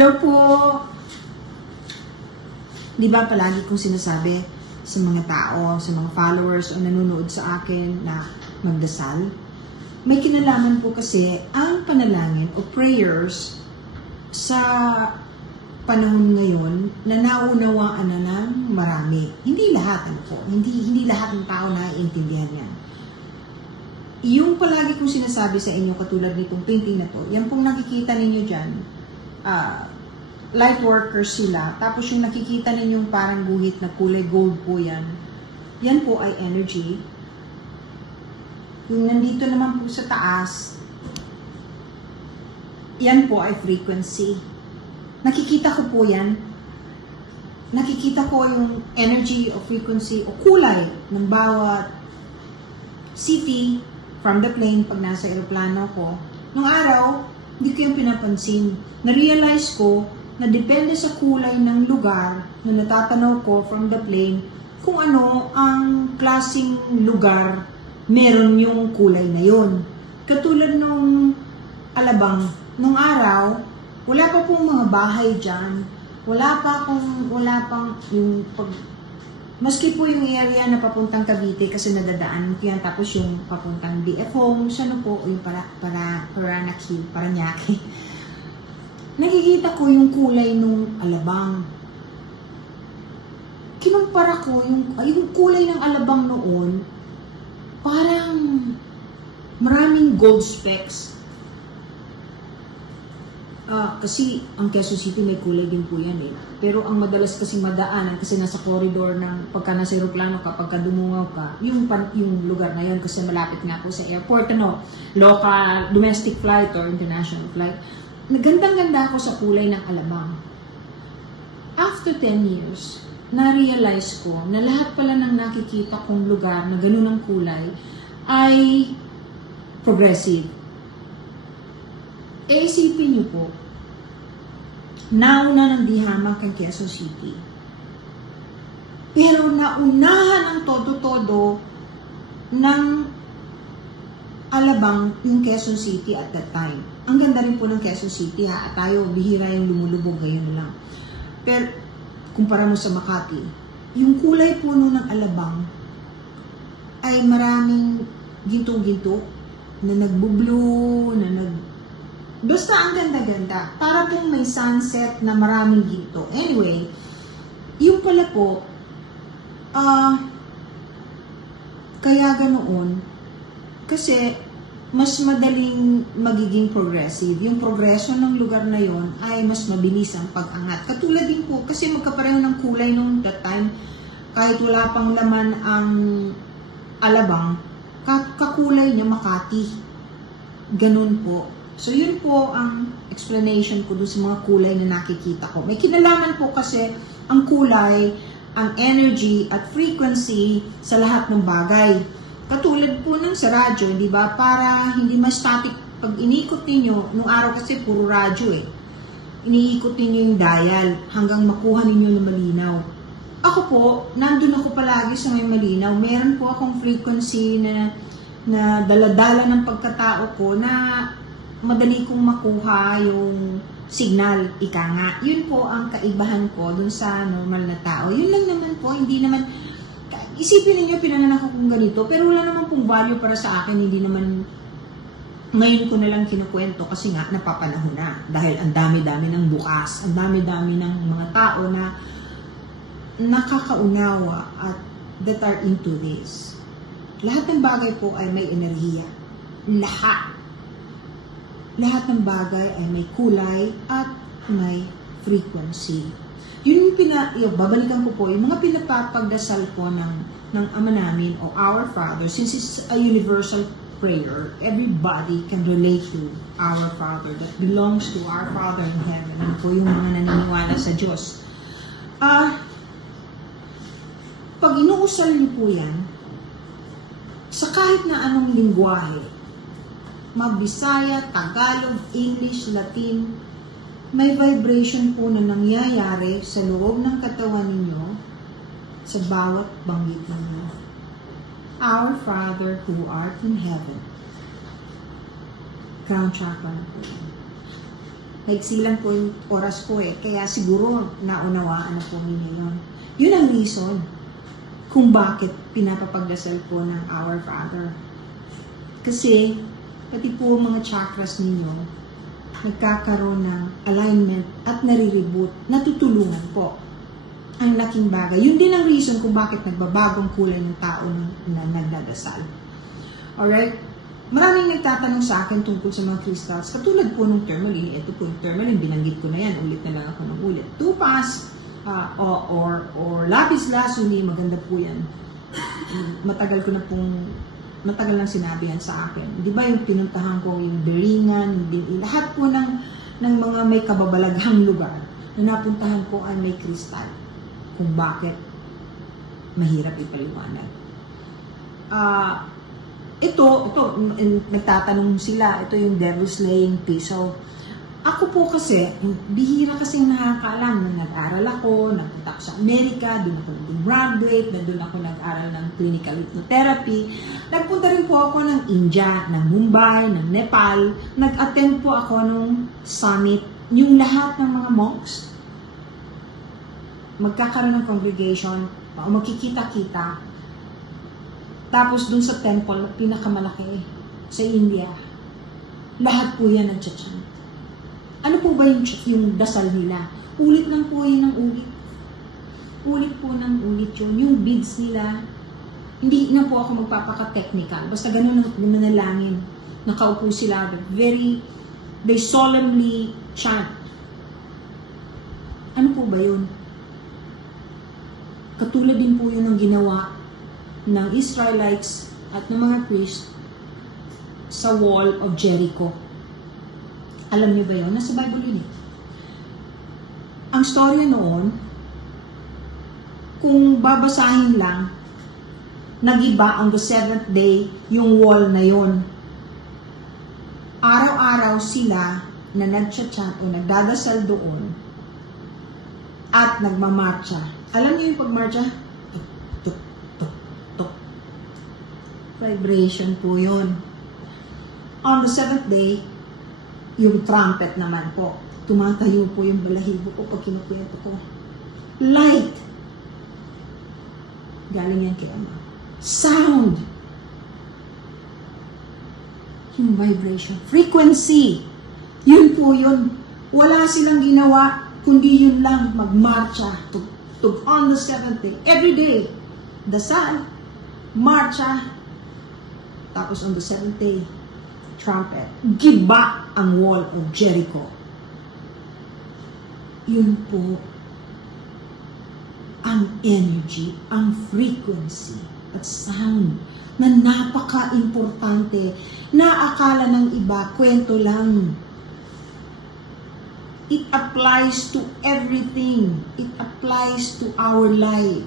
Hello po! Di ba palagi kong sinasabi sa mga tao, sa mga followers o nanonood sa akin na magdasal? May kinalaman po kasi ang panalangin o prayers sa panahon ngayon na naunawaan na ng marami. Hindi lahat, hindi lahat ng tao naiintindihan yan. Yung palagi kong sinasabi sa inyo, katulad nitong painting na to, yan pong nakikita ninyo dyan, light workers sila, tapos yung nakikita ninyo parang guhit na kulay gold po yan, yan po ay energy. Yung nandito naman po sa taas, yan po ay frequency. Nakikita ko po yan. Nakikita ko yung energy o frequency o kulay ng bawat city from the plane pag nasa aeroplano ko. Nung araw, hindi ko yung pinapansin. Na-realize ko na depende sa kulay ng lugar na natatanaw ko from the plane kung ano ang klaseng lugar meron yung kulay na yun. Katulad nung Alabang, nung araw, wala pa pong mga bahay dyan. Wala pang yung maski po yung area na papuntang Cavite kasi nadadaan ko yan, tapos yung papuntang DF Homes, ano po, yung Paranaque. Nakikita ko yung kulay nung Alabang. Kinumpara ko yung kulay ng Alabang noon, parang maraming gold specks. Kasi ang Quezon City may kulay din po yan eh. Pero ang madalas kasi madaanan kasi nasa corridor ng pagka nasa aeroplano ka, pagka dumungaw ka, yung lugar na yun kasi malapit nga po sa airport, local, domestic flight or international flight. Nagandang-ganda ako sa kulay ng Alabang. After 10 years, na-realize ko na lahat pala ng nakikita kong lugar na ganun ang kulay ay progressive. Isipin niyo po, nauna ng dihamak ang Quezon City. Pero naunahan ang todo-todo ng Alabang yung Quezon City at that time. Ang ganda rin po ng Quezon City at tayo bihira yung lumulubog ngayon lang. Pero kumpara mo sa Makati, yung kulay puno ng Alabang ay maraming ginto-ginto na nagbo-blue, basta ang ganda-ganda. Para pong may sunset na maraming ginto. Anyway, yung pala po, kaya ganoon, kasi mas madaling magiging progressive. Yung progression ng lugar na yon ay mas mabilis ang pag-angat. Katulad din po, kasi magkapareho ng kulay nung that time, kahit wala pang laman ang Alabang, kakulay niya Makati. Ganun po. So, yun po ang explanation ko doon sa mga kulay na nakikita ko. May kinalaman po kasi ang kulay, ang energy at frequency sa lahat ng bagay. Katulad po ng sa radyo, di ba? Para hindi ma-static. Pag iniikot ninyo, nung araw kasi puro radyo eh. Iniikot ninyo yung dial hanggang makuha ninyo na malinaw. Ako po, nandun ako palagi sa may malinaw. Meron po akong frequency na daladala ng pagkatao ko na madali kong makuha yung signal, ika nga. Yun po ang kaibahan ko dun sa normal na tao. Yun lang naman po, hindi naman, isipin ninyo, pinananak akong ganito, pero wala naman pong value para sa akin, hindi naman, ngayon ko na lang kinukwento kasi nga, napapanahon na. Dahil ang dami-dami ng bukas, ang dami-dami ng mga tao na nakakaunawa at that are into this. Lahat ng bagay po ay may enerhiya. Lahat ng bagay ay may kulay at may frequency. Yun yung babalikan ko po, yung mga pinapapagdasal po ng Ama namin o Our Father, since it's a universal prayer, everybody can relate to Our Father that belongs to our Father in Heaven. Yun po yung mga naniniwala sa Diyos. Pag inuusal niyo po yan, sa kahit na anong lingwahe, Magbisaya, Tagalog, English, Latin, may vibration po na nangyayari sa loob ng katawan ninyo sa bawat banggit ninyo. Our Father who art in heaven. Crown chakra na po yan. Nagsilang po yung oras ko eh. Kaya siguro naunawaan na po ninyo yun. Yun ang reason kung bakit pinapapagdasal po ng Our Father. Kasi, pati po mga chakras ninyo, nagkakaroon ng alignment at nare-reboot, natutulungan po. Ang laking bagay. Yun din ang reason kung bakit nagbabagong kulay ng tao na nagdadasal. Alright? Maraming nagtatanong sa akin tungkol sa mga crystals. Katulad po ng tourmaline. Ito po yung tourmaline. Binanggit ko na yan. Ulit na lang ako ng ulit. Topaz or lapis lazuli. Maganda po yan. Matagal lang sinabi yan sa akin. Di ba yung pinuntahan ko, yung Beringan, lahat po ng mga may kababalaghang lugar na napuntahan ko ay may kristal. Kung bakit mahirap ipaliwanag. Ito, nagtatanong sila, ito yung Devil's Laying Pistol. Ako po kasi, bihira kasing nakakaalam na nag-aral ako, nagpunta ako sa Amerika, doon ako nag-graduate, doon ako nag-aral ng clinical hypnotherapy. Nagpunta rin po ako ng India, ng Mumbai, ng Nepal. Nag-attend po ako nung summit. Yung lahat ng mga monks, magkakaroon ng congregation, magkikita-kita. Tapos dun sa temple, pinakamalaki sa India. Lahat po yan nag-chant. Ano po ba yung dasal nila? Ulit lang po yun ng ulit. Ulit po ng ulit yun. Yung beads nila, hindi na po ako magpapaka-technical. Basta ganun ang manalangin. Nakaupo sila. They solemnly chant. Ano po ba yun? Katulad din po yun ng ginawa ng Israelites at ng mga priest sa wall of Jericho. Alam niyo ba yun? Nasa Bible yun eh. Ang storya noon, kung babasahin lang, nag-iba on the 7th day yung wall na yun. Araw-araw sila na nag-chant o nagdadasal doon at nagmamarcha. Alam niyo yung pagmarcha? Vibration po yun. On the 7th day, yung trumpet naman po. Tumatayo po yung balahibo ko pag kinukwento ko. Light. Galing yan kay Ama. Sound. Yung vibration. Frequency. Yun po yun. Wala silang ginawa, kundi yun lang magmarcha. On the 7th day. Every day. Dasal. Marcha. Tapos on the 7th day, trumpet. Giba ang wall of Jericho. Yun po ang energy, ang frequency at sound na napaka-importante na akala ng iba, kwento lang. It applies to everything. It applies to our life.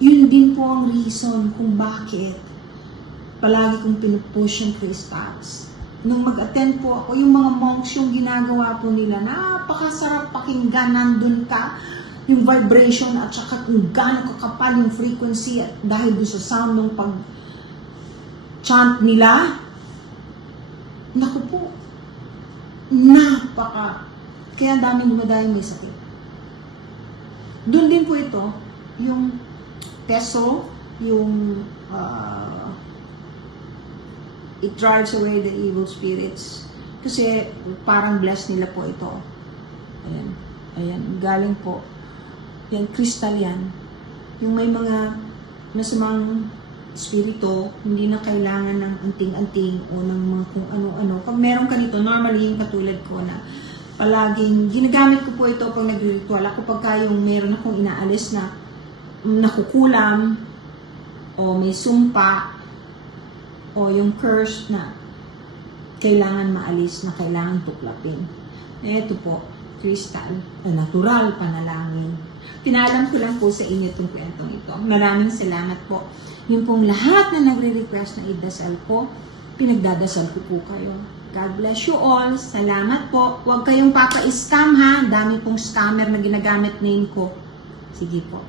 Yun din po ang reason kung bakit palagi kong pinupush yung crystals. Nung mag-attend po ako, yung mga monks, yung ginagawa po nila, napakasarap pakinggan, nandun ka, yung vibration at saka kung gaano kakapal yung frequency at dahil doon sa sound ng pag-chant nila, naku po, kaya daming dumadayang may sakit. Doon din po ito, yung peso, yung it drives away the evil spirits. Kasi parang blessed nila po ito. Ayan, galing po. Yan, crystal yan. Yung may mga masamang spirito, hindi na kailangan ng anting-anting o ng mga kung ano-ano. Pag meron ka nito, normally yung katulad ko na palaging, ginagamit ko po ito pag nag-ritual. Ako pagka yung meron akong inaalis na nakukulam o may sumpa o yung curse na kailangan maalis, na kailangan tuklapin. Ito po, crystal, natural, panalangin. Pinalam ko lang po sa inyo itong kwentong ito. Maraming salamat po. Yung pong lahat na nagre-request na idasal po, pinagdadasal ko po kayo. God bless you all. Salamat po. Huwag kayong papa-scam ha. Dami pong scammer na ginagamit name ko. Sige po.